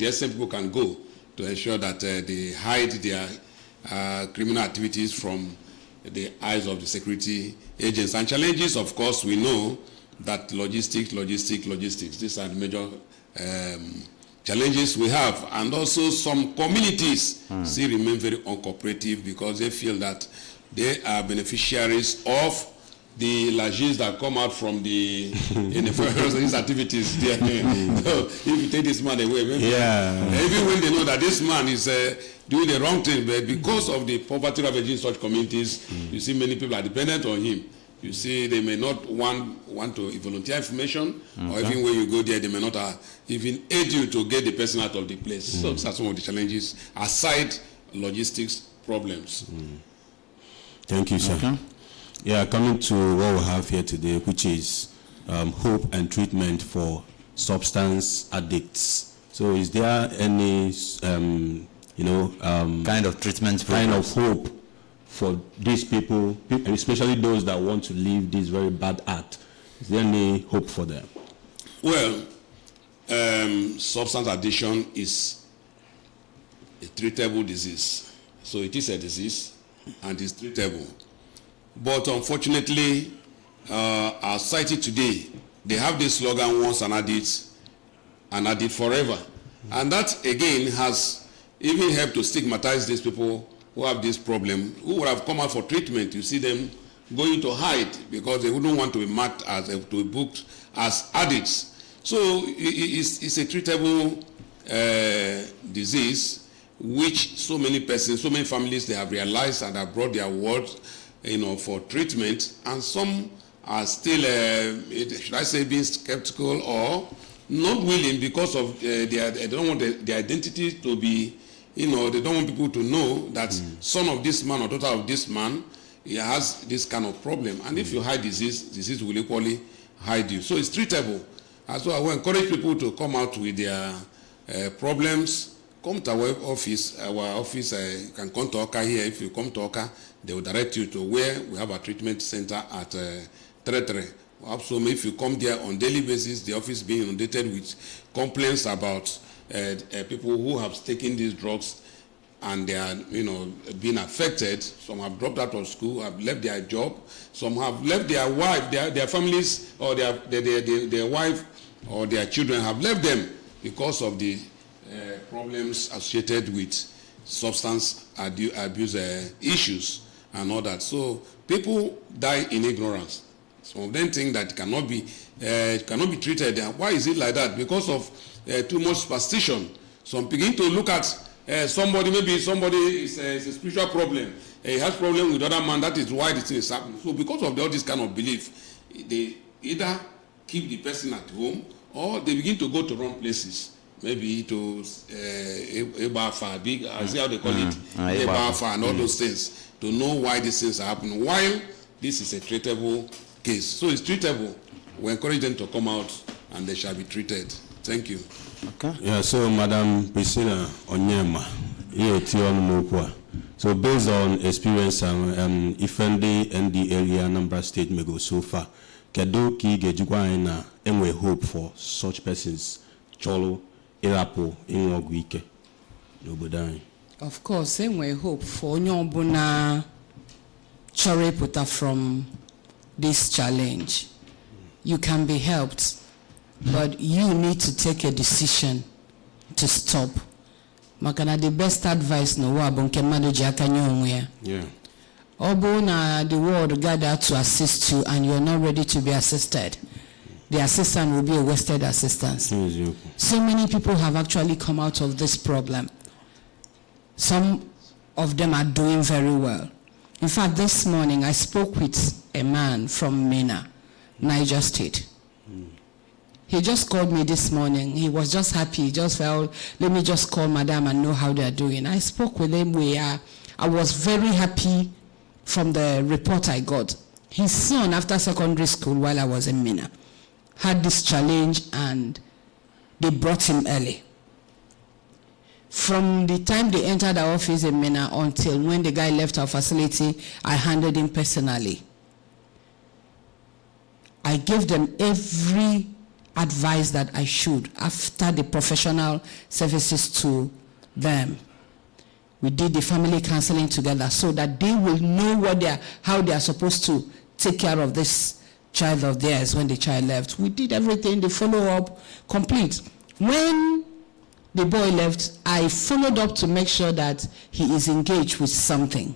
the same people can go to ensure that they hide their criminal activities from the eyes of the security agents. And challenges, of course, we know that logistics. These are the major challenges we have. And also some communities still remain very uncooperative because they feel that they are beneficiaries of the largesse that come out from the these activities. So if you take this man away, maybe, even when they know that this man is doing the wrong thing, but because of the poverty ravaging such communities, you see many people are dependent on him. You see, they may not want to volunteer information, or even when you go there, they may not even aid you to get the person out of the place. So those are some of the challenges, aside logistics problems. Thank you, sir. Okay. Yeah, coming to what we have here today, which is hope and treatment for substance addicts. So is there any, kind of treatment kind of hope for these people, especially those that want to leave this very bad act? Is there any hope for them? Well, substance addiction is a treatable disease. So it is a disease and it's treatable. But unfortunately, our society today, they have this slogan, once an addict forever. And that, again, has even helped to stigmatize these people who have this problem, who would have come out for treatment. You see them going to hide because they wouldn't want to be marked as, to be booked as addicts. So it's a treatable disease, which so many persons, so many families, they have realized and have brought their words, for treatment, and some are still, should I say, being skeptical or not willing because of they don't want their identity to be, they don't want people to know that son of this man or daughter of this man, he has this kind of problem. And if you hide disease will equally hide you. So it's treatable. And so I will encourage people to come out with their problems. Come to our office. You can come to Oka here. If you come to Oka, they will direct you to where we have a treatment center at Tretre. Also, if you come there on daily basis, the office being inundated with complaints about people who have taken these drugs and they are, being affected. Some have dropped out of school, have left their job. Some have left their wife, their families, or their wife or their children have left them because of the problems associated with substance abuse issues and all that. So people die in ignorance. Some of them think that it cannot be treated. Why is it like that? Because of too much superstition. Some begin to look at somebody, maybe somebody is a spiritual problem. He has problem with other man. That is why this thing is happening. So because of all this kind of belief, they either keep the person at home or they begin to go to wrong places. Maybe to Ebafa, big, I see how they call it, Ebafa and all those things, to know why these things are happening. While this is a treatable case. So it's treatable. We encourage them to come out and they shall be treated. Thank you. Okay. Yeah, so Madam Priscilla Onyema, so based on experience, if the NDLEA Anambra State may go so far, Kedo ki gejukwa and we hope for such persons, Cholo, Irapo, Inwogwike, Nobodai. Of course, same way hope for Nyobuna Chore Puta from this challenge. You can be helped, but you need to take a decision to stop. Makana the best advice no wa bonke manage akanyo. Yeah. Obona the world gather to assist you and you're not ready to be assisted. The assistant will be a wasted assistance. So many people have actually come out of this problem. Some of them are doing very well. In fact, this morning I spoke with a man from Mina, Niger State. He just called me this morning. He was just happy. He just felt, let me just call Madam and know how they're doing. I spoke with him. I was very happy from the report I got. His son, after secondary school, while I was in Mina, had this challenge and they brought him early. From the time they entered our office in Mina until when the guy left our facility, I handled him personally. I gave them every advised that I should after the professional services to them. We did the family counseling together so that they will know how they are supposed to take care of this child of theirs when the child left. We did everything, the follow-up, complete. When the boy left, I followed up to make sure that he is engaged with something.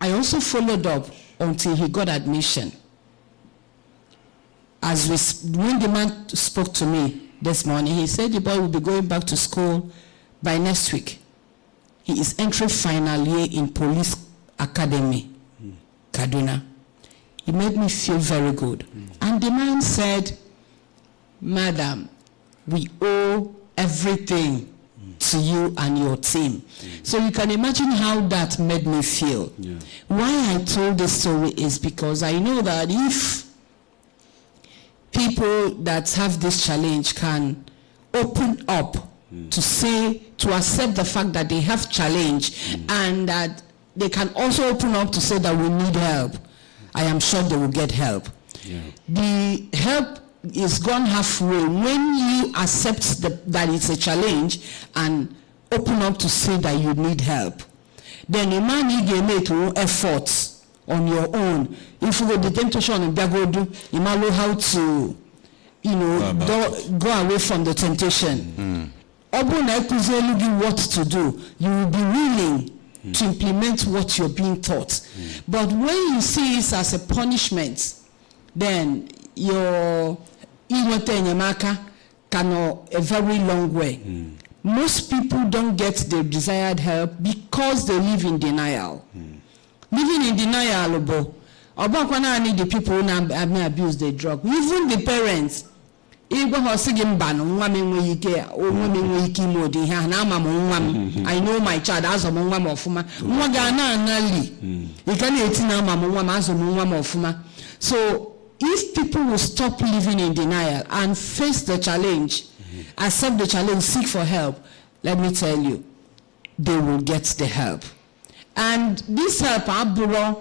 I also followed up until he got admission. When the man spoke to me this morning, he said the boy will be going back to school by next week. He is entering final year in police academy, Kaduna. It made me feel very good. And the man said, Madam, we owe everything to you and your team. So you can imagine how that made me feel. Yeah. Why I told this story is because I know that if people that have this challenge can open up to accept the fact that they have challenge and that they can also open up to say that we need help, I am sure they will get help. Yeah. The help is gone halfway when you accept that it's a challenge and open up to say that you need help. Then you might need to make your efforts on your own. If you go the temptation and you might know how to, go away from the temptation. What to do, you will be willing to implement what you're being taught. But when you see it as a punishment, then your can go a very long way. Most people don't get the desired help because they live in denial. Living in denial, the people who may abuse the drug, even the parents. I know my child has a mama of fuma. So if people will stop living in denial and face the challenge, accept the challenge, seek for help, let me tell you, they will get the help. And this help, I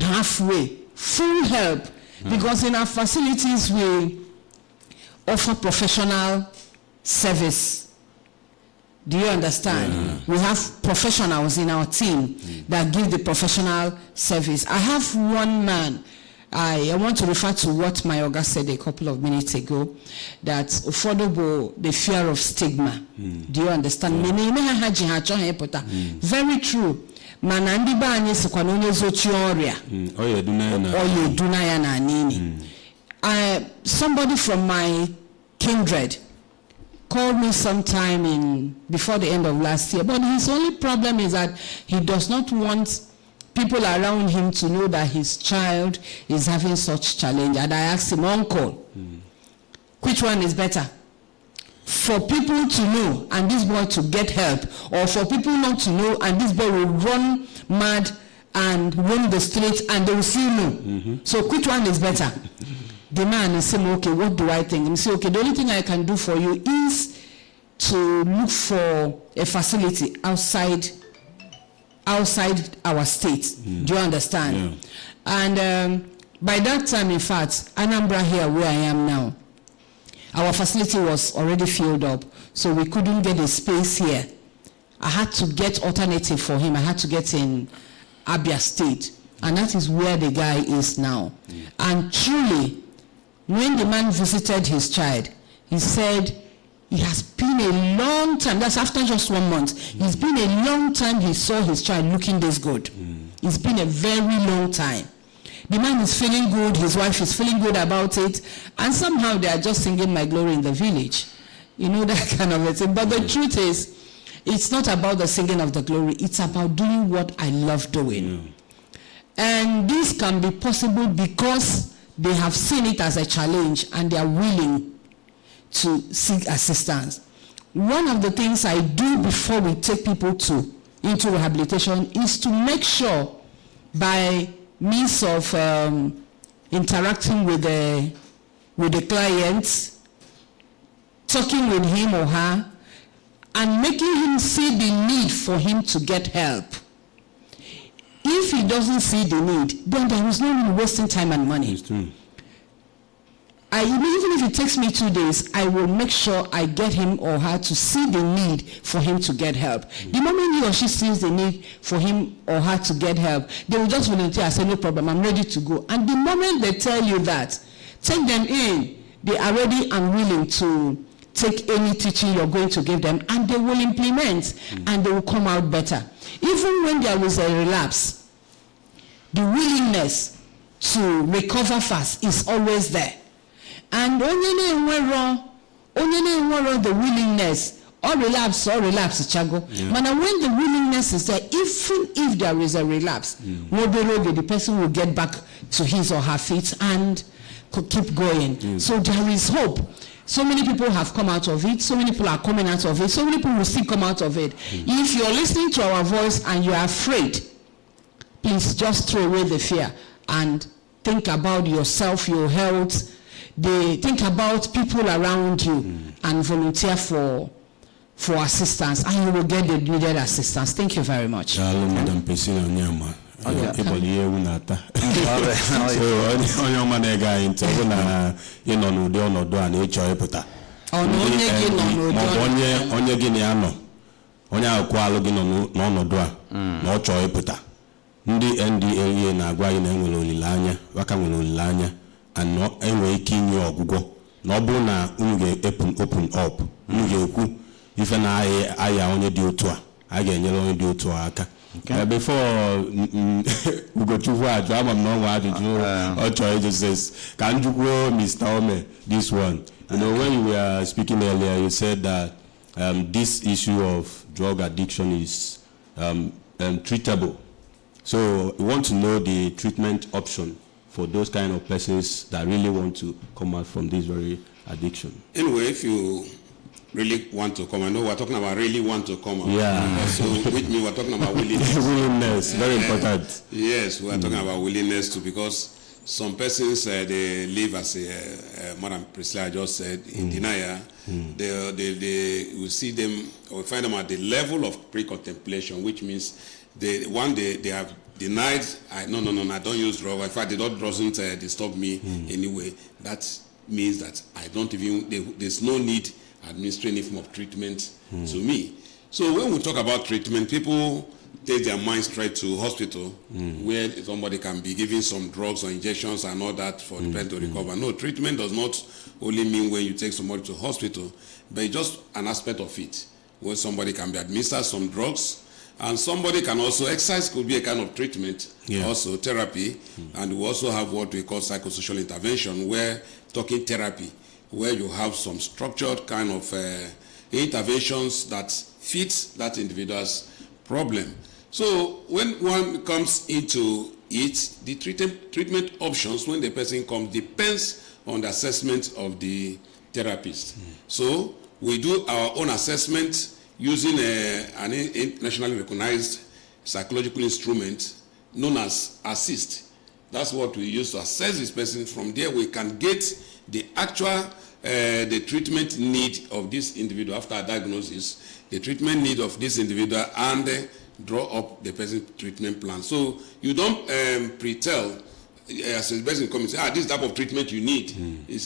halfway, full help, because in our facilities we offer professional service. Do you understand? Yeah. We have professionals in our team that give the professional service. I have one man, I want to refer to what my Oga said a couple of minutes ago, that affordable, the fear of stigma. Do you understand? Very true. Manandi ba anyi sikwanonye zochi oria. Oye dunaya na nini. Somebody from my kindred called me sometime before the end of last year, but his only problem is that he does not want people around him to know that his child is having such challenge. And I asked him, Uncle, which one is better? For people to know and this boy to get help, or for people not to know and this boy will run mad and roam the streets and they will still know. So which one is better? The man is saying, okay, what do I think? And say, okay, the only thing I can do for you is to look for a facility outside our state. Do you understand? Yeah. And by that time, in fact, Anambra here, where I am now, our facility was already filled up, so we couldn't get a space here. I had to get alternative for him. I had to get in Abia State, and that is where the guy is now. And truly, when the man visited his child, he said it has been a long time. That's after just 1 month. It's been a long time he saw his child looking this good. It's been a very long time. The man is feeling good, his wife is feeling good about it, and somehow they are just singing My Glory in the Village. You know, that kind of a thing. But the truth is, it's not about the singing of the glory, it's about doing what I love doing. And this can be possible because they have seen it as a challenge and they are willing to seek assistance. One of the things I do before we take people into rehabilitation is to make sure, by means of interacting with the client, talking with him or her, and making him see the need for him to get help. If he doesn't see the need, then there is no wasting time and money. I even if it takes me 2 days, I will make sure I get him or her to see the need for him to get help. The moment he or she sees the need for him or her to get help, they will just volunteer and say, no problem, I'm ready to go. And the moment they tell you that, take them in. They are ready and willing to take any teaching you're going to give them, and they will implement, and they will come out better. Even when there is a relapse, the willingness to recover fast is always there. And only the willingness, or relapse, chago. But when the willingness is there, even if there is a relapse, the person will get back to his or her feet and keep going. So there is hope. So many people have come out of it. So many people are coming out of it. So many people will still come out of it. If you're listening to our voice and you are afraid, please just throw away the fear and think about yourself, your health. Think about people around you and volunteer for assistance, and you will get the needed assistance. Thank you very much. Ndị NDLEA na-agwa anyị na enwere olileanya, waka nwere olileanya, and enwere ike inye ọgwụgwọ na ọ bụrụ na unu ga-open up, unu ga-ekwu ife na aya onye dị otu a ga-enyere onye dị otu a aka. Before Ugochukwu ajụ ama m na ọnwa ajụjụ ọ chọrọ ịjụ says, ka njụkwuo Mr. Ome this one. You know, when you were speaking earlier, you said that this issue of drug addiction is treatable. So we want to know the treatment option for those kind of persons that really want to come out from this very addiction. Anyway, if you really want to come, I know we're talking about really want to come out. Yeah. So with me, we're talking about willingness. Willingness, very important. Yes, we're talking about willingness too, because some persons, they live as Madam Priscilla just said, in denial. They will see them, or find them at the level of pre-contemplation, which means they have denied, no, I don't use drugs. In fact, the drug doesn't disturb me anyway. That means that I don't even, there's no need administering any form of treatment to me. So when we talk about treatment, people take their mind straight to hospital where somebody can be given some drugs or injections and all that for the person to recover. No, treatment does not only mean when you take somebody to hospital, but it's just an aspect of it, where somebody can be administered some drugs, and somebody can also, exercise could be a kind of treatment, also therapy, and we also have what we call psychosocial intervention, where talking therapy, where you have some structured kind of interventions that fit that individual's problem. So when one comes into it, the treatment options when the person comes depends on the assessment of the therapist. So we do our own assessment using an internationally recognized psychological instrument known as ASSIST. That's what we use to assess this person. From there, we can get the actual the treatment need of this individual after a diagnosis, the treatment need of this individual, and draw up the person's treatment plan. So you don't pre-tell as a person comes and say, this type of treatment you need.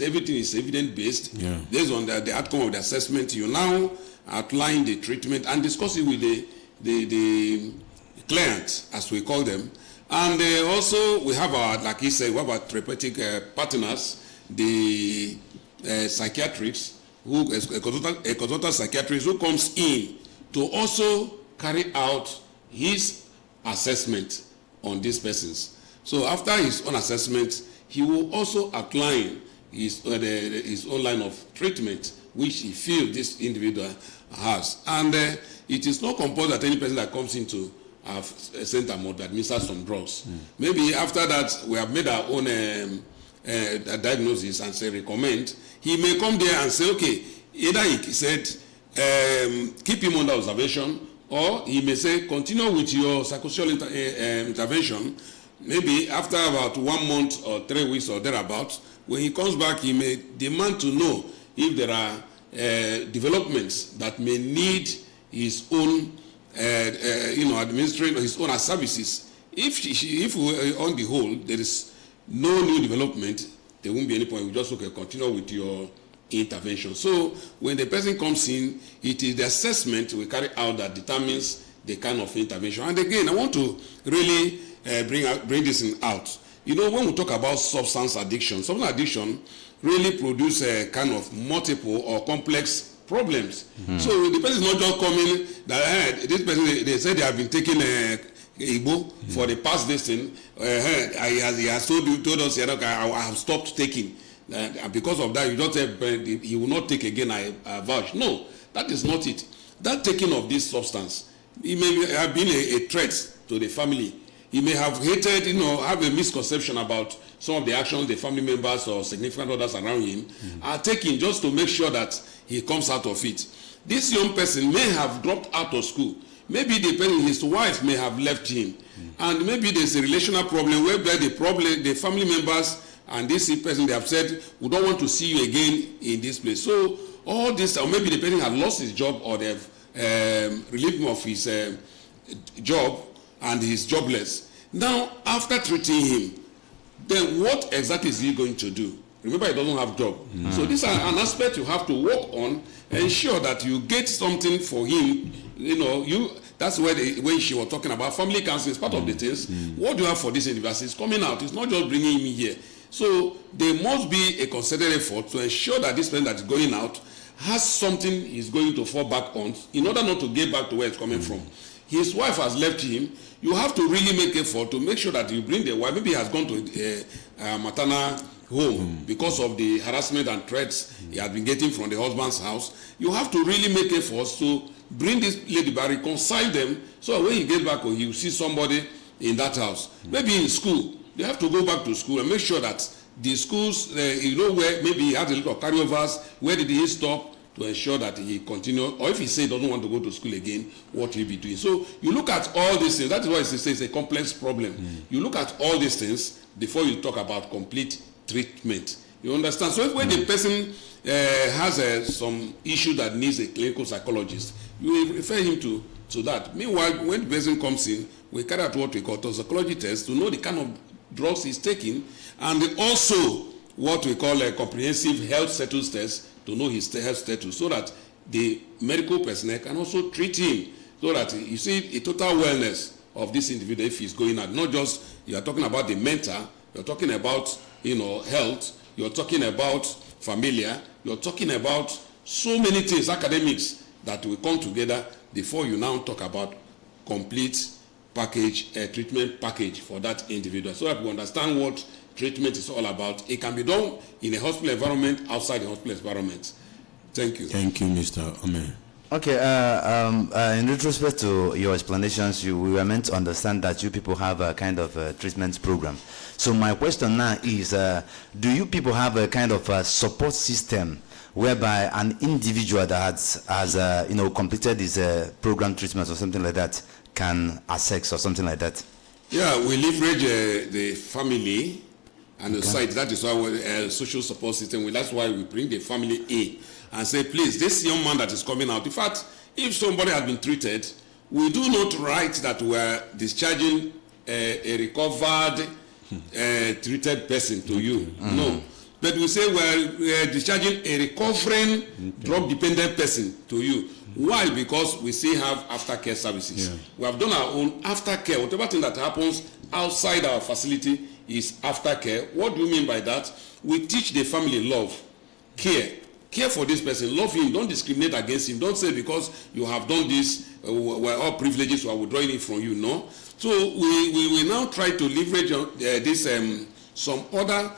Everything is evidence-based. Based on the outcome of the assessment, you now outline the treatment and discuss it with the client, as we call them. And also we have our, like he said, we have our therapeutic partners, the psychiatrists, a consultant psychiatrist who comes in to also carry out his assessment on these persons. So after his own assessment, he will also outline his own line of treatment, which he feels this individual has. And it is not compulsory that any person that comes into our center must administer some drugs. Maybe after that, we have made our own a diagnosis and say recommend. He may come there and say, okay, either he said, keep him under observation, or he may say, continue with your psychosocial intervention. Maybe after about 1 month or 3 weeks or thereabouts, when he comes back, he may demand to know if there are developments that may need his own, administering his own services. If on the whole there is no new development, there won't be any point. We just continue with your intervention. So when the person comes in, it is the assessment we carry out that determines the kind of intervention. And again, I want to really bring this out. When we talk about substance addiction really produce a kind of multiple or complex problems. So the person is not just coming that this person, they said they have been taking Igbo for the past distance. He has told us, I have stopped taking. Because of that, you don't say he will not take again, I vouch. No, that is not it. That taking of this substance, it may have been a threat to the family. He may have hated, have a misconception about some of the actions the family members or significant others around him are taking just to make sure that he comes out of it. This young person may have dropped out of school. Maybe his wife may have left him. And maybe there's a relational problem whereby the family members and this person, they have said, we don't want to see you again in this place. So all this, or maybe the person had lost his job or they've relieved him of his job and he's jobless. Now, after treating him, then what exactly is he going to do? Remember, he doesn't have a job. So this is an aspect you have to work on, ensure that you get something for him. That's where when she was talking about family counseling is part of the things. What do you have for this individual? It's coming out. It's not just bringing him here. So there must be a concerted effort to ensure that this person that is going out has something he's going to fall back on in order not to get back to where it's coming from. His wife has left him. You have to really make effort to make sure that you bring the wife. Maybe he has gone to a maternal home because of the harassment and threats he had been getting from the husband's house. You have to really make efforts to bring this lady back, reconcile them, so when he gets back home, he will see somebody in that house. Maybe in school, they have to go back to school and make sure that the schools, where maybe he had a little carryovers, where did he stop to ensure that he continues, or if he says he doesn't want to go to school again, what will he be doing? So you look at all these things. That is why it's a complex problem. You look at all these things before you talk about complete treatment. You understand? So if when the person has some issue that needs a clinical psychologist, you refer him to that. Meanwhile, when the person comes in, we carry out what we call toxicology tests to know the kind of drugs he's taking, and also what we call a comprehensive health status test to know his health status, so that the medical personnel can also treat him, so that you see a total wellness of this individual if he's going out. Not just you are talking about the mental, you're talking about health, you're talking about familiar, you're talking about so many things, academics, that will come together before you now talk about complete package, treatment package for that individual, so that we understand what treatment is all about. It can be done in a hospital environment, outside the hospital environment. Thank you. Thank you, Mr. Omer. Okay, in retrospect to your explanations, we were meant to understand that you people have a kind of treatment program. So my question now is, do you people have a kind of support system whereby an individual that has completed his program treatment or something like that can access or something like that? Yeah, we leverage the family and the site. That is why we social support system. That's why we bring the family in and say, please, this young man that is coming out. In fact, if somebody has been treated, we do not write that we are discharging a recovered, treated person to you. No. But we say we are discharging a recovering drug-dependent person to you. Why? Because we still have aftercare services. Yeah. We have done our own aftercare. Whatever thing that happens outside our facility is aftercare. What do you mean by that? We teach the family love, care. Care for this person. Love him. Don't discriminate against him. Don't say because you have done this, we're all privileges, so I will draw it from you. No. So we will now try to leverage this some other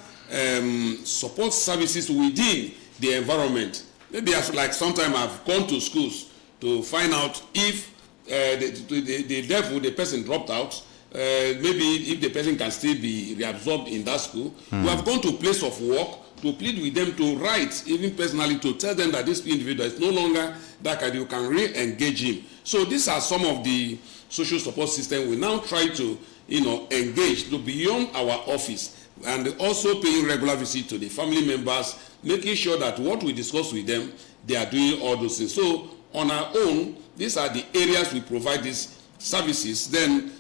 support services within the environment. Maybe like sometime I've gone to schools to find out if the person dropped out, maybe if the person can still be reabsorbed in that school. We have gone to place of work to plead with them to write, even personally, to tell them that this individual is no longer that kind. You can re-engage him. So these are some of the social support system we now try to engage to beyond our office, and also paying regular visit to the family members, making sure that what we discuss with them, they are doing all those things. So on our own, these are the areas we provide these services, then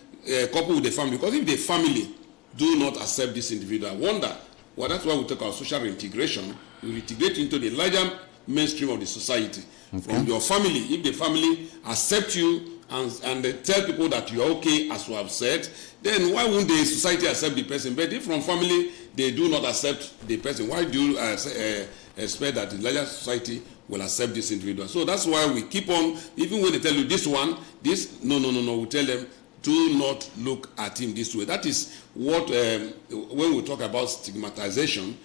coupled with the family. Because if the family do not accept this individual, I wonder Well, that's why we talk about social reintegration. We integrate into the larger mainstream of the society. From your family, if the family accept you and they tell people that you are okay, as you have said, then why won't the society accept the person? But if from family they do not accept the person, why do you expect that the larger society will accept this individual? So that's why we keep on, even when they tell you this one, this, no, we tell them, do not look at him this way. That is what, when we talk about stigmatization,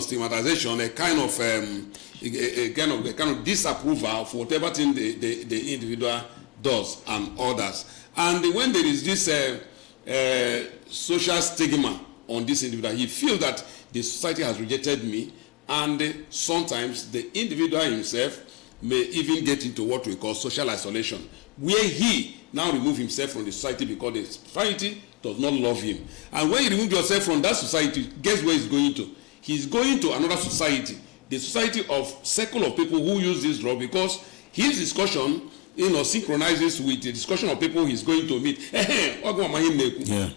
stigmatization, a kind of disapproval for whatever thing the individual does and others. And when there is this social stigma on this individual, he feels that the society has rejected me, and sometimes the individual himself may even get into what we call social isolation, where he now remove himself from the society because the society does not love him. And when you remove yourself from that society, guess where he's going to? He's going to another society, the society of circle of people who use this drug, because his discussion synchronizes with the discussion of people he's going to meet.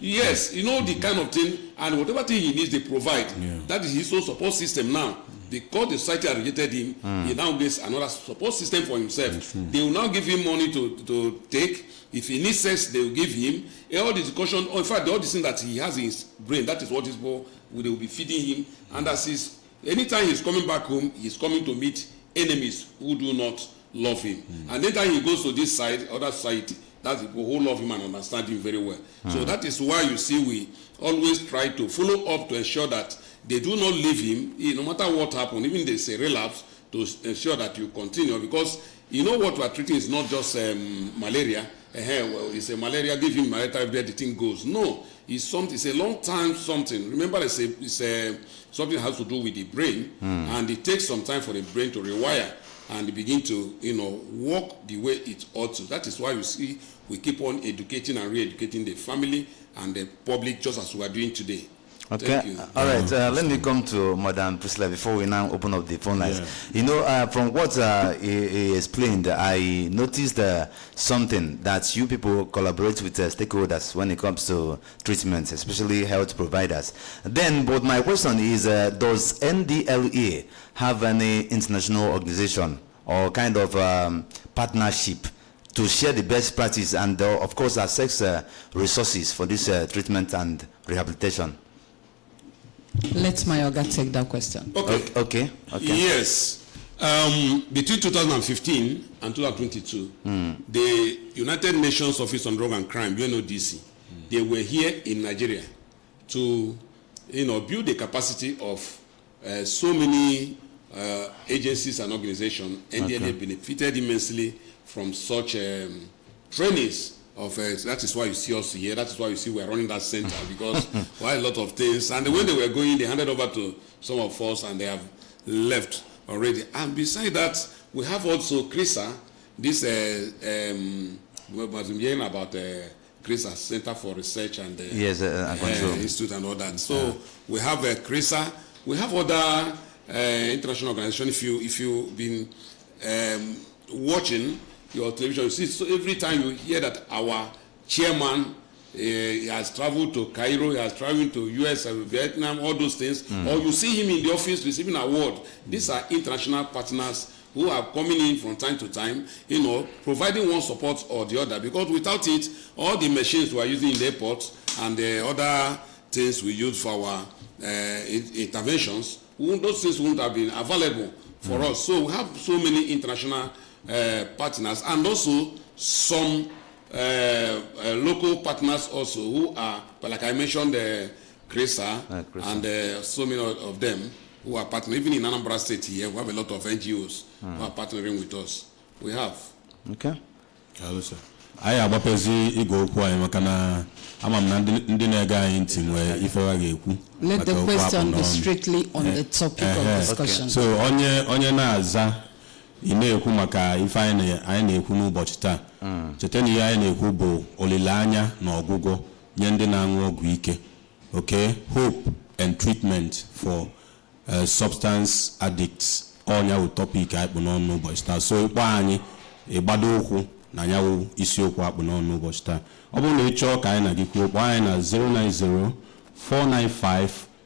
Yes, the kind of thing, and whatever thing he needs, they provide. That is his own support system now. Because the society has rejected him, he now gets another support system for himself. They will now give him money to take. If he needs sex, they will give him. All the discussion, in fact, all the things that he has in his brain, that is what these people they will be feeding him. And as anytime he's coming back home, he's coming to meet enemies who do not love him. And anytime he goes to this side, other society, that's the people who love him and understand him very well. So that is why you see we always try to follow up to ensure that they do not leave him, no matter what happens, even if there's a relapse, to ensure that you continue, because what we are treating is not just malaria. Well, it's a malaria, give him malaria, everywhere the thing goes. No, it's a long time something. Remember, it's something that has to do with the brain, and it takes some time for the brain to rewire and begin to, work the way it ought to. That is why you see we keep on educating and re-educating the family and the public, just as we are doing today. Okay, all right. Let me come to Madam Priscilla before we now open up the phone lines. From what he explained, I noticed something that you people collaborate with stakeholders when it comes to treatments, especially health providers. But my question is, does NDLEA have any international organization or kind of partnership to share the best practice and, of course, access resources for this treatment and rehabilitation? Let Mayoga take that question. Okay. Yes. Between 2015 and 2022, the United Nations Office on Drug and Crime, UNODC, they were here in Nigeria to, build the capacity of so many agencies and organizations. NDLEA benefited immensely from such trainings. That is why you see us here. That is why you see we are running that center, because a lot of things. And when they were going, they handed over to some of us, and they have left already. And beside that, we have also CRISA, this was hearing about CRISA, Center for Research and Control Institute and all that. So we have CRISA. We have other international organizations. If you've been watching your television, you see, so every time you hear that our chairman he has traveled to Cairo, he has traveled to US and Vietnam, all those things, or you see him in the office receiving an award. These are international partners who are coming in from time to time, providing one support or the other, because without it, all the machines we are using in the airport and the other things we use for our interventions, those things wouldn't have been available for us. So we have so many international partners, and also some local partners also who are, like I mentioned, CRISA, and so many of them who are partnering. Even in Anambra State here, we have a lot of NGOs who are partnering with us. We have. Okay. Hello, sir. I have a busy ego makana. Let the question be strictly on the topic of discussion. So onye na-aza ina-ekwu maka ife anyị na-ekwu n'ụbọchị taa. Cheta na ihe anyị na-ekwu bụ olileanya na ọgwụgwọ nye ndị na-aṅụ ọgwụ ike. Okay, hope and treatment for substance addicts. Onya wu topic anyị kpụ n'ọnụ n'ụbọchị taa. So ikpe anyị ịgbado okwu na yawu isiokwu akpụ n'ọnụ n'ụbọchị taa. Ọ bụrụ na ị chọọ ka anyị na gị kwuo, kpọọ anyị na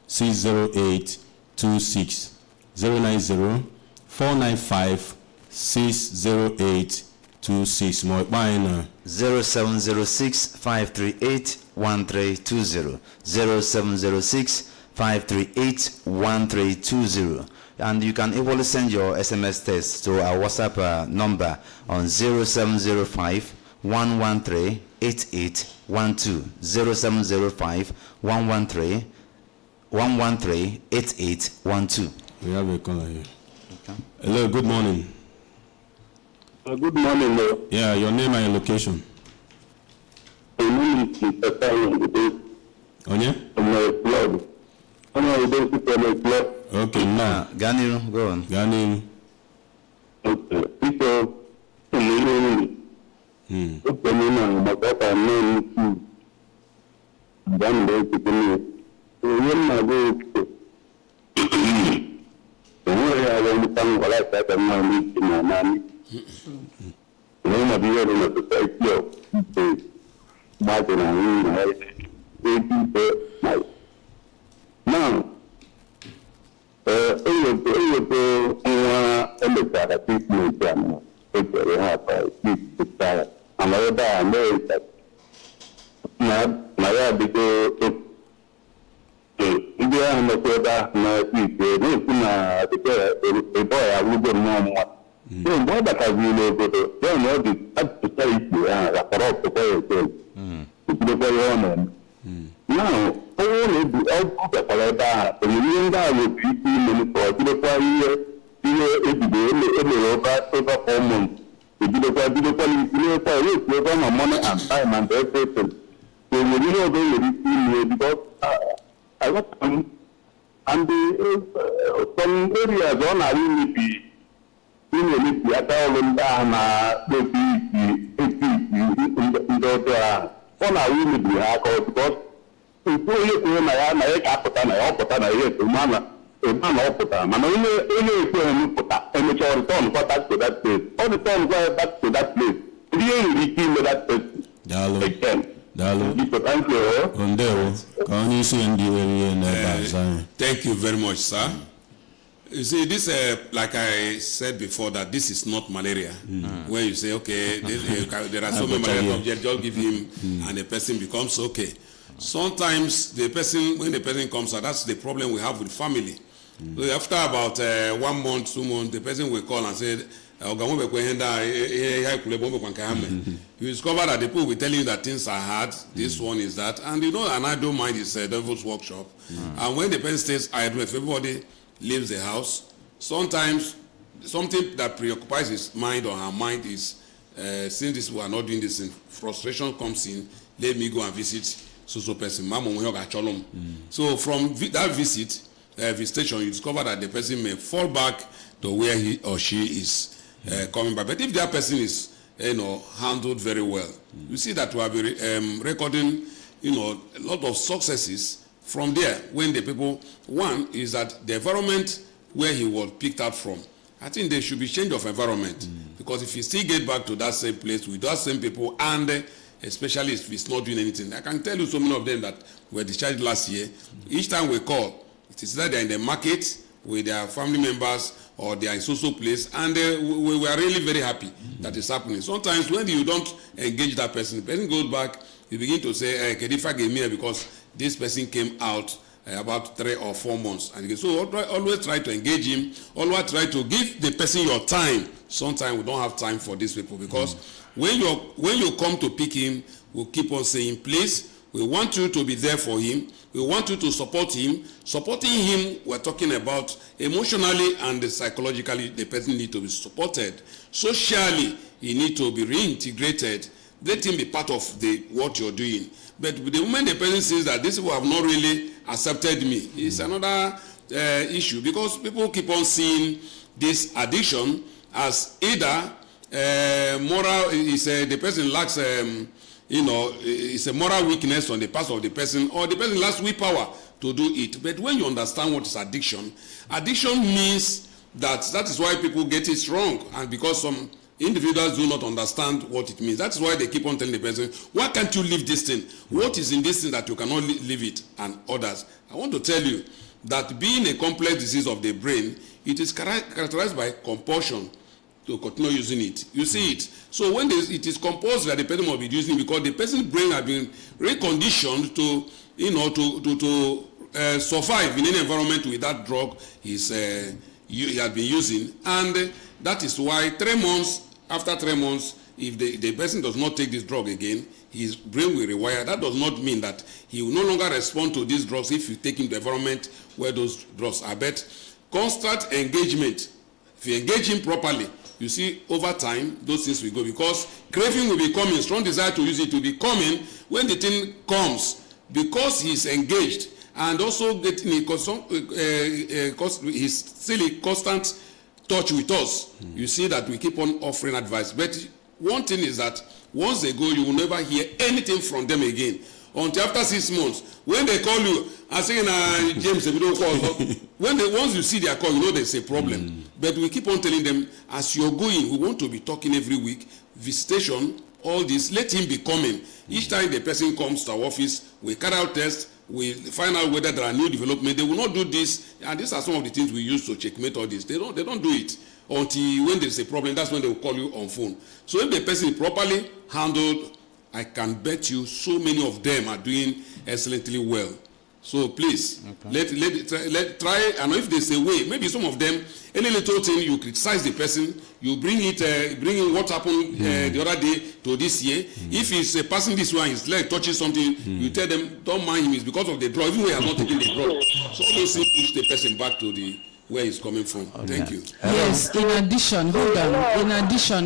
60826. 090-495-60826. More buying 0706-538-1320. 0706-538-1320. And you can equally send your SMS text to our WhatsApp number on 0705-113-8812. 0705-113-8812. We have a caller here. Okay. Hello, good morning. Good morning, Lord. Yeah, your name and your location. My name is Mr. Onye? My club. I'm a club. Okay, now. Ganil, go on. Ganil. Okay. People, I'm now, now, money and time and everything. So we really don't because I got some and some areas on I will be at all in one I will be because Thank you very much, sir. You see, this, like I said before, that this is not malaria. Where you say, okay, there are so many malaria objects, just give him, and the person becomes okay. Sometimes the person, when the person comes out, that's the problem we have with family. So after about 1 month, 2 months, the person will call and say, you discover that the people will tell you that things are hard, this one is that, and you know, and I don't mind, it's a devil's workshop. And when the person stays idle, if everybody leaves the house, sometimes something that preoccupies his mind or her mind is, since this we are not doing this, frustration comes in, let me go and visit so person. So from that visitation, you discover that the person may fall back to where he or she is coming back. But if that person is, handled very well, you see that we have been recording, a lot of successes from there. When the people, one is that the environment where he was picked up from, I think there should be change of environment, because if you still get back to that same place with those same people, and especially if it's not doing anything, I can tell you so many of them that were discharged last year. Each time we call, it is that they're in the market with their family members or they are in social place, and we were really very happy that it's happening. Sometimes when you don't engage that person, the person goes back, you begin to say, Kedifa gave me because this person came out about 3 or 4 months. And so always try to engage him, always try to give the person your time. Sometimes we don't have time for these people, because when you come to pick him, we'll keep on saying, please, we want you to be there for him. We want you to support him. Supporting him, we're talking about emotionally and psychologically, the person needs to be supported. Socially, he needs to be reintegrated. Let him be part of what you're doing. But the moment the person says that these people have not really accepted me, it's another issue, because people keep on seeing this addiction as either moral, the person lacks, it's a moral weakness on the part of the person, or the person lacks willpower to do it. But when you understand what is addiction, addiction means that is why people get it wrong, and because some individuals do not understand what it means. That's why they keep on telling the person, why can't you leave this thing? What is in this thing that you cannot leave it, and others? I want to tell you that being a complex disease of the brain, it is characterized by compulsion to continue using it. You see it. So when it is compulsory that the person must be using it, because the person's brain has been reconditioned to, to survive in any environment with that drug he has been using, and that is why 3 months, after 3 months, if the person does not take this drug again, his brain will rewire. That does not mean that he will no longer respond to these drugs if you take him to the environment where those drugs are. But constant engagement, if you engage him properly, you see over time those things will go, because craving will be coming, strong desire to use it will be coming when the thing comes, because he's engaged and also getting he's still in constant touch with us. You see that we keep on offering advice. But one thing is that once they go, you will never hear anything from them again until after 6 months. When they call you and saying, James, we don't call. Once you see their call, you know there's a problem. But we keep on telling them, as you're going, we want to be talking every week, visitation, all this, let him be coming. Each time the person comes to our office, we carry out tests, we find out whether there are new development. They will not do this, and these are some of the things we use to checkmate all this. They don't do it until when there's a problem. That's when they will call you on phone. So if the person is properly handled, I can bet you so many of them are doing excellently well. So please, let try, and if there's a way, maybe some of them, any little thing, you criticize the person, you bring in what happened the other day to this year. If he's passing this one, his leg touches something, you tell them, don't mind him, it's because of the drug, even though he has not taken the drug. So all those things push the person back to where he's coming from. Thank you. Yes, in addition,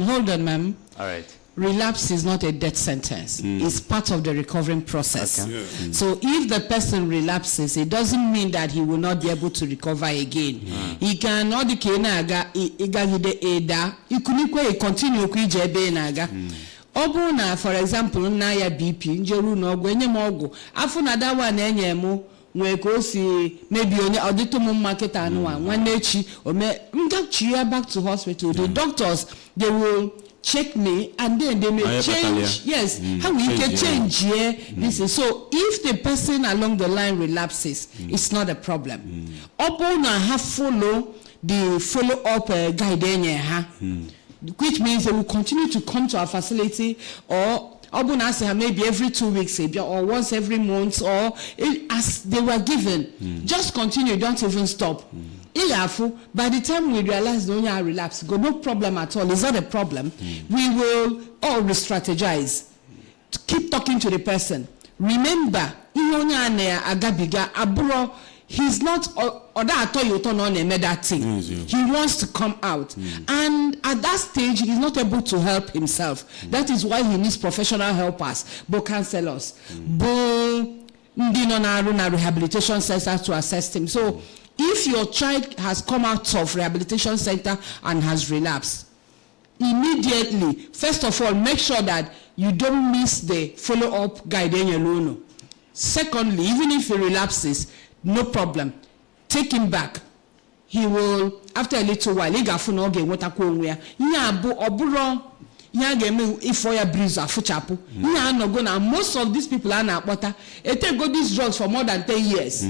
hold on, ma'am. All right. Relapse is not a death sentence. It's part of the recovering process. Okay. Yeah. So if the person relapses, it doesn't mean that he will not be able to recover again. He can not continue Obuna, for example, na ya BP, njeru no ogwu enye m ogwu. Afu na that one enye mu nwe ko si maybe onye audito mu market anu a nwanne echi o me ngakchi back to hospital. The doctors, they will check me and then they may change. Yes, how we can change here. This is so if the person along the line relapses, it's not a problem. Obuna have follow the follow-up guide, which means they will continue to come to our facility, or maybe every 2 weeks or once every month, or as they were given. Just continue, don't even stop. By the time we realize the only relapse, no problem at all. It's not a problem. We will all re-strategize. Keep talking to the person. Remember, he's not he wants to come out. And at that stage, he's not able to help himself. That is why he needs professional helpers, both counselors, both rehabilitation centers to assist him. So if your child has come out of rehabilitation center and has relapsed, immediately, first of all, make sure that you don't miss the follow-up guidance alone. Secondly, even if he relapses, no problem. Take him back. He will, after a little while, he got no game what I call where. Most of these people are not water. They take these drugs for more than 10 years.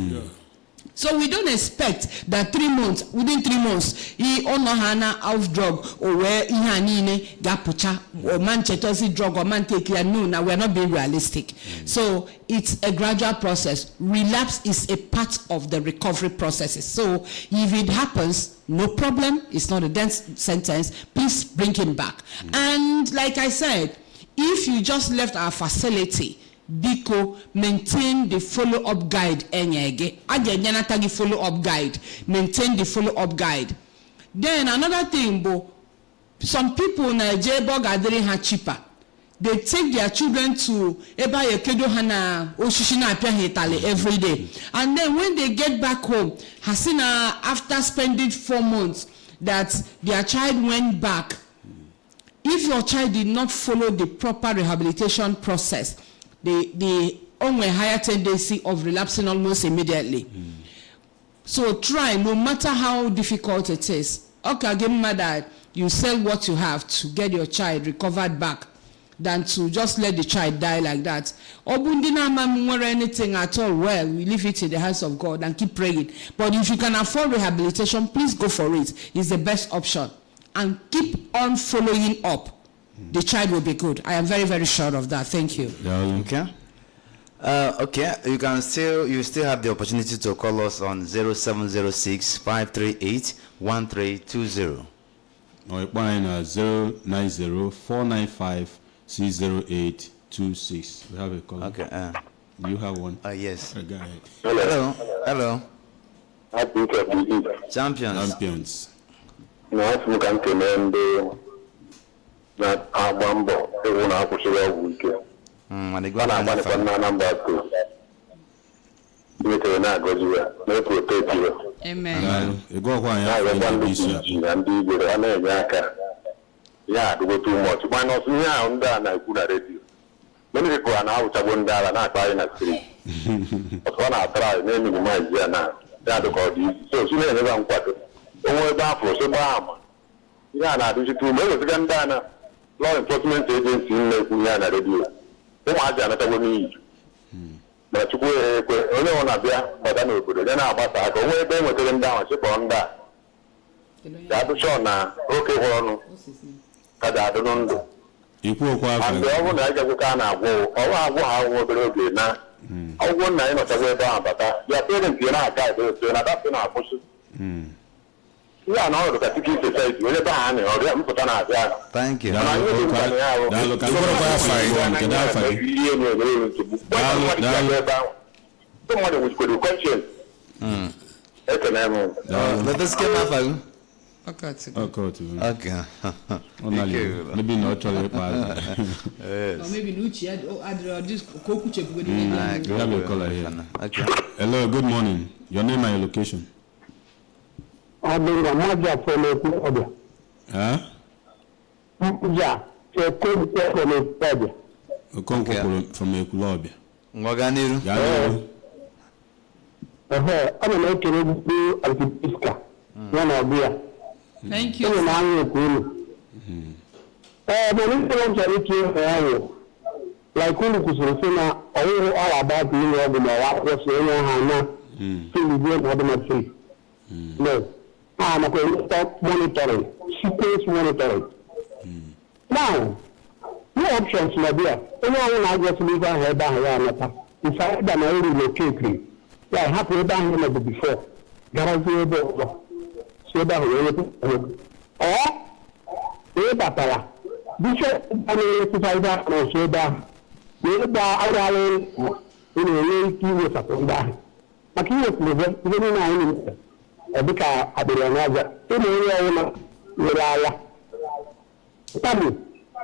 So we don't expect that within 3 months, he on hana out drug or where he hanine gapucha or man chetosy drug or man take care. No, now we're not being realistic. So it's a gradual process. Relapse is a part of the recovery processes. So if it happens, no problem. It's not a death sentence. Please bring him back. And like I said, if you just left our facility, Biko, maintain the follow-up guide. Follow-up guide. Maintain the follow-up guide. Then another thing, some people na jebo gathering ha cheaper. They take their children to Eba Yekedo Hana Oshishina Hitale every day. And then when they get back home, Hasina, after spending 4 months, that their child went back. If your child did not follow the proper rehabilitation process, they own a higher tendency of relapsing almost immediately. So try, no matter how difficult it is. Okay, give me that you sell what you have to get your child recovered back than to just let the child die like that. Obundina mamwere anything at all, well, we leave it in the hands of God and keep praying. But if you can afford rehabilitation, please go for it. It's the best option. And keep on following up. The child will be good. I am very, very sure of that. Thank you. Okay. Okay, you still have the opportunity to call us on 0706-538-1320. Or buying 090-495-60826. We have a call. Okay. You have one? Yes. Go ahead. Hello. Champions. No, I can't commend that Anambra. They won't have to show up weekend. And they go I'm going to Anambra too. You can not go to it. Protect you. Amen. You go on. I want to be and be with America. Yeah, to go too much. Why not me on that? I could have read you. Many people are now going down and not buying a street. But when I try, naming my now, that's called you. So soon as I'm quite. Don't back for so bad. Yeah, I do too much. Law enforcement agency in Louisiana review. Who are Janata will need? But you only want to be but I know good. Then I'm about to go away with them down. Ship on that. That's sure now. Okay, one. I don't know. You could quite. And the other night I can't go. Oh, I will be now. I won't know what I will down, but your parents, you're not guys, you're not up in our push. Yeah, no, look at the society. We're down or them put on our. Thank you. Somebody was good question. Let us get my phone. Okay. Maybe not all Or maybe Luchi had this Koku chip. We have a caller here. Okay. Hello, good morning. Your name and your location. I'm from Ekulobia. Huh? Yeah, from Ekulobia. Morganiru. I'm an Ekulobia. One of beer. Thank you. Like Kulukusuna, all about the no. I'm going to stop monitoring, sequence monitoring. Now, no options, my dear. Anyone I just leave our head down here, if I had done a relocate, I have to down here before. Guarantee so that way, or the Batala. Bishop, I mean, if I don't know, so that we are out in a way, 2 years upon that. But he was living Ebika Abiranaja, in the area, Tabu,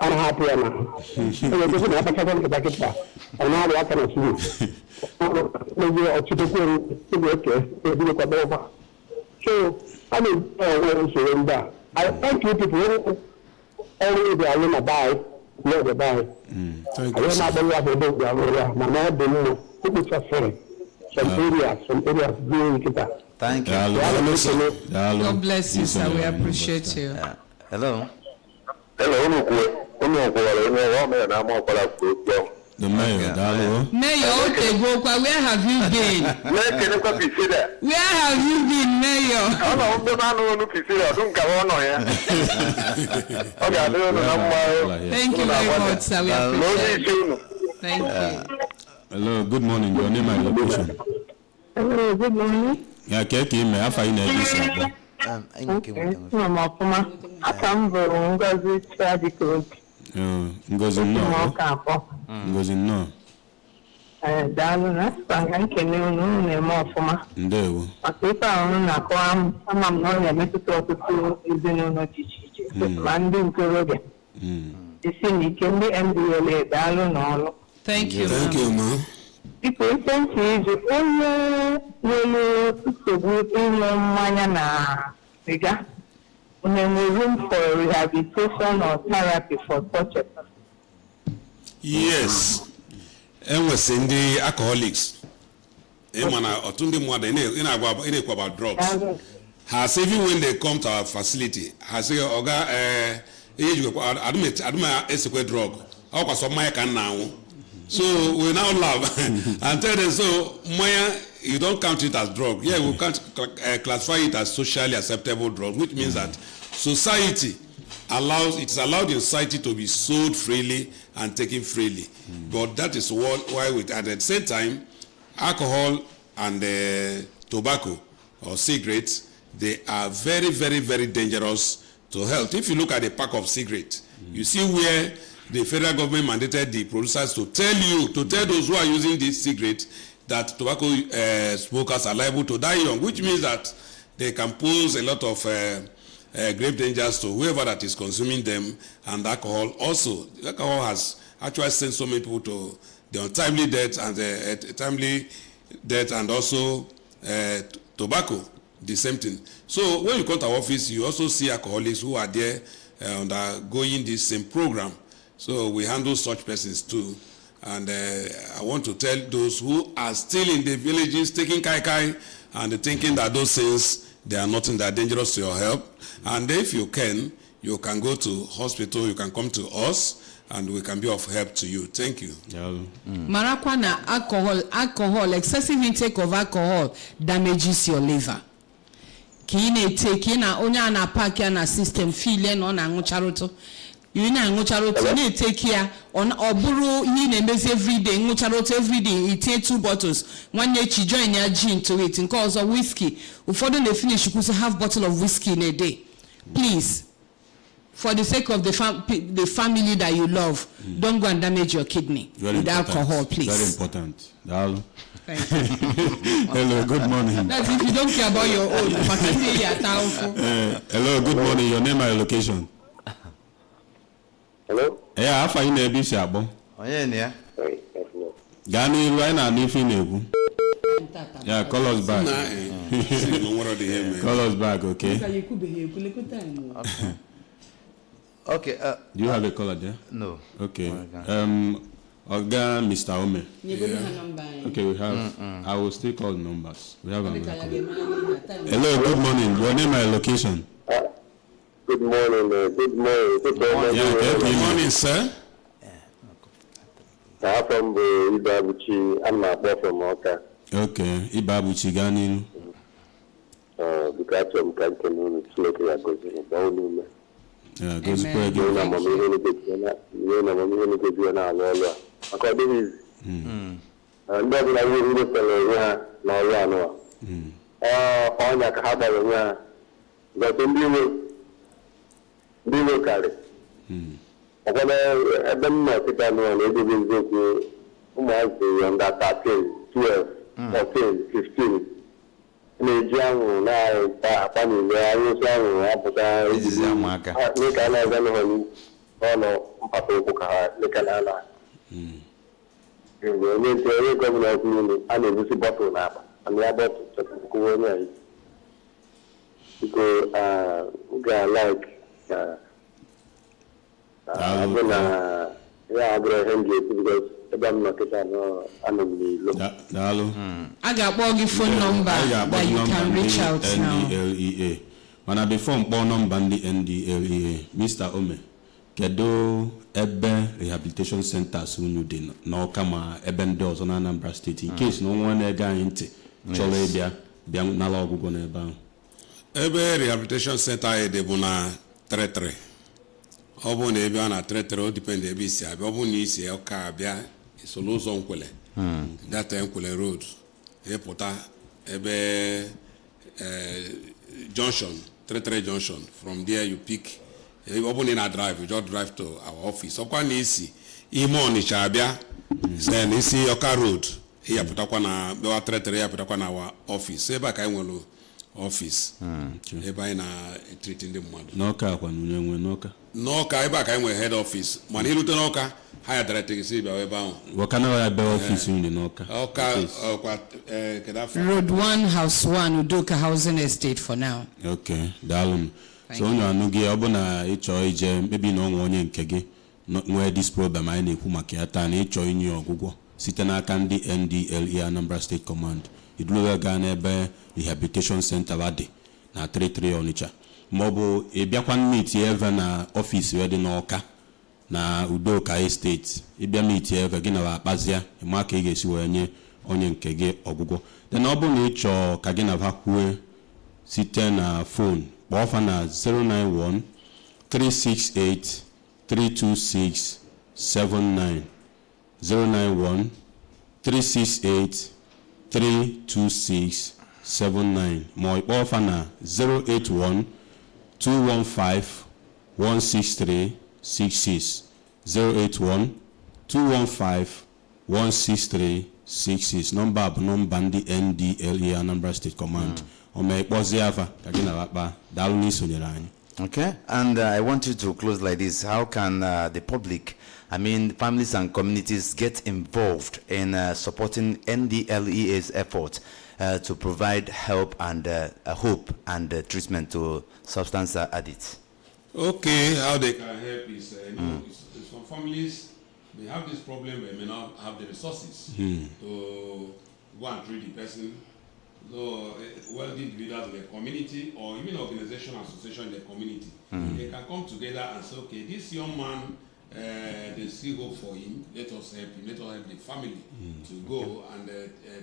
unhappy now. So we doesn't have a second to back it up. And now what can I see? Maybe a typical okay, maybe a over. So, I mean, I thank you people only the arena buy, no the buy. I don't know what they do, my mother, people suffering. Some areas doing it. Thank you. God bless you, sir. We appreciate you. Hello. The mayor. Mayor, where have you been? Where have you been, Mayor? Thank you very much, sir. We appreciate you. Thank you. Hello, good morning. Your name and location. Hello, good morning. Yeah, okay, me. I find it. Ngozi no. Dalu na spanga nkene unu na-eme ọfụma. Ndewo. Maka ife ahụ na-akọ ama m na ọ na-emetụta ọtụtụ ezinụlọ dị iche iche ma ndị ntorobịa. Isi n'ike ndị NDLEA daalụ n'ọrụ. Thank you, ma. Biko ekwentị iji onye nwere nsogbu ịṅụ mmanya na siga. Room for rehabilitation or therapy for such a person? Yes. And we're saying the alcoholics. Mana ọtụtụ ndị mmadụ ị na-agwa about drugs. has, even when they come to our facility, has said, Oga, I don't a drug. How can somebody can now? So we now laugh and tell them, so Maya, you don't count it as drug. Yeah, we can't classify it as socially acceptable drug, which means that society it's allowed in society to be sold freely and taken freely. But that is why at the same time, alcohol and tobacco or cigarettes, they are very, very, very dangerous to health. If you look at the pack of cigarettes, you see where the federal government mandated the producers to tell those who are using this cigarette that tobacco smokers are liable to die young, which means that they can pose a lot of grave dangers to whoever that is consuming them. And alcohol also. Alcohol has actually sent so many people to the untimely death and also tobacco, the same thing. So when you come to our office, you also see alcoholics who are there undergoing this same program. So we handle such persons too. And I want to tell those who are still in the villages taking kai and thinking that those things, they are nothing that dangerous to your health. And if you can go to hospital, you can come to us, and we can be of help to you. Thank you. Marijuana, alcohol, excessive intake of alcohol damages your liver. Kine take na onya na pack na system feeling on angucharoto. You na angucharoto ne take here on oburu he na emezi every day angucharoto every day he take 2 bottles. One day she join your gin to it and cause of whiskey. Ufodo they finish you could half bottle of whiskey in a day. Please, for the sake of the family that you love, don't go and damage your kidney with alcohol, please. Very important. Thank you. Hello, good morning. That's if you don't care about your own. Hello, good morning. Your name and your location. Hello? Yeah, how far you know this abo? Oh yeah. Gani Luana Nifinebu. Yeah, call us back. Call us back, okay? Okay. Do you have a caller there? No. Okay. Oga, Mr. Ome. Okay, we have. I will still call numbers. We have another call. Hello, good morning. Your name and location. Good morning. Good morning. Yeah, Good morning, sir. I'm from the Ibabuchi. I'm not from Oka. Okay, Ibabuchi Gani. Because I'm continuing to look at the yeah, goes and that I will look at on a cabin, but in the locality. When I don't know if I know on that 13, 12, 14, 15. Ni jangu na pani ya usangu hapo ka ni kana gani honi ono mpapo kuka ni kana na ni tele kwa mna kuni ani visi bottle na hapa ani ya bottle kuona hii iko uga like abuna ya Abraham because I'm not I got your phone number that you can reach out now. NDLEA. When I before born on Bandi NDLEA, Mr. Ome, Kedo Ebe Rehabilitation Center soon you no kama Eben doors on Anambra State in case no one ega into Cholebia, Biang Nalago Goneba. Ebe Rehabilitation Center Edebuna 33. Obo na ebe na 33 depend ebe isi abia obo ni isi oka abia isolozo nkwele that nkwele road epota ebe junction 33 junction from there you pick obo ni na drive you just drive to our office okwa ni isi imo ni cha abia say ni isi oka road ya putakwa na bewa 33 ya putakwa na our office ebe ka enwelo office ebe anyị na treating the mmadụ n'ọka kwa nwenwe n'ọka ebe ka anyị nwere head office mana ilute n'ọka ha ya direct si bịa ebe ahụ wakana ya be office ni n'ọka kwa kedafa Road 1 House 1 Udoka Housing Estate for now. Okay, dalum. So onye anu gị ọ bụ na ịchọ ije maybe na onwe onye nke gị nwee this problem anyị na-ekwu maka ya taa na ịchọ inye ọgwụgwọ site n'aka ndị NDLEA Anambra State Command iduluga ga n'ebe rehabilitation center ade na 33 Onitsha maọbụ ịbịakwa meet eve na office wee dị n'Ọka na Udoka Estate ịbịa meet eve gị na akpazia ma ka ị ga-esi wee nye onye nke gị ọgwụgwọ then ọ bụrụ na ị chọọ ka gị na vakwue site na phone kpọọ fa na 091 368 326 79 091 368 326 79 ma ịkpọọ fa na 081 215 163 66 081 215 163 66 number bụ nọmba ndị NDLEA Anambra State Command o mee kpọzie afa ka gị na akpa daalụ n'isonyere anyị. Okay, and I want you to close like this. How can the public, I mean families and communities, get involved in supporting NDLEA's effort to provide help and hope and treatment to substance addicts? Okay, how they can help is, some families, they have this problem, they may not have the resources to go and treat the person. So, wealthy individuals in the community or even organization, association in the community, they can come together and say, okay, this young man, they still hope for him, let us help him, let us help the family to go and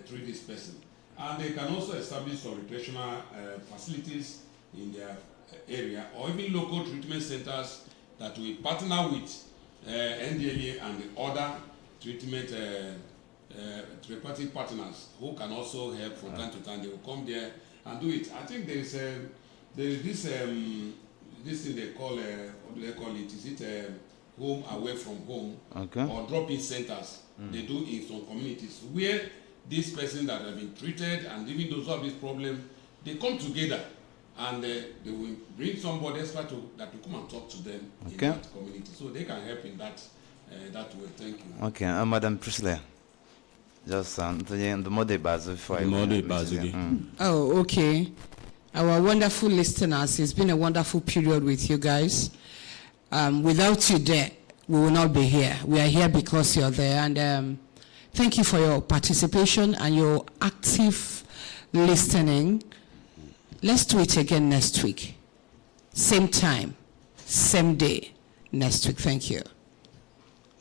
treat this person. And they can also establish some recreational facilities in their area or even local treatment centers that will partner with NDLEA and the other treatment therapeutic partners who can also help from time to time. They will come there and do it. I think there is this thing they call what do they call it? Is it home away from home or drop-in centers? They do in some communities where these persons that have been treated and even those who have this problem, they come together and they will bring somebody expert that will come and talk to them in that community, so they can help in that way. Thank you. Okay, Madam Priscilla. Just the mother before Oh, okay. Our wonderful listeners, it's been a wonderful period with you guys. Without you there, we will not be here. We are here because you're there, and thank you for your participation and your active listening. Let's do it again next week. Same time, same day, next week. Thank you.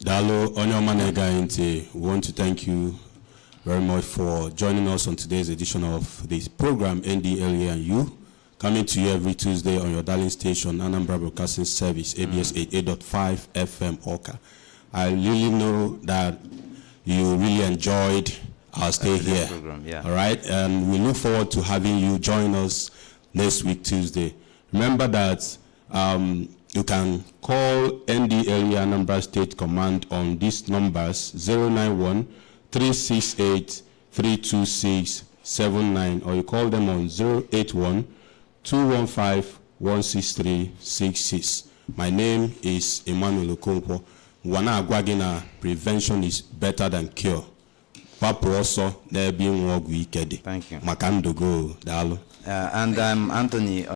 Dalo Onyomanega, we want to thank you very much for joining us on today's edition of this program, NDLEA and You, coming to you every Tuesday on your darling station, Anambra Broadcasting Service, ABS 88.5 FM Oka. I really know that you really enjoyed our stay here. Program, yeah. All right, and we look forward to having you join us next week, Tuesday. Remember that you can call NDLEA Anambra State Command on these numbers 091 368 326 79, or you call them on 081 215 163 66. My name is Emmanuel Okonkwo. Wana agwagina, prevention is better than cure. Paproso there being work weekend. Thank you. Makando go, Dalo. And I'm Anthony.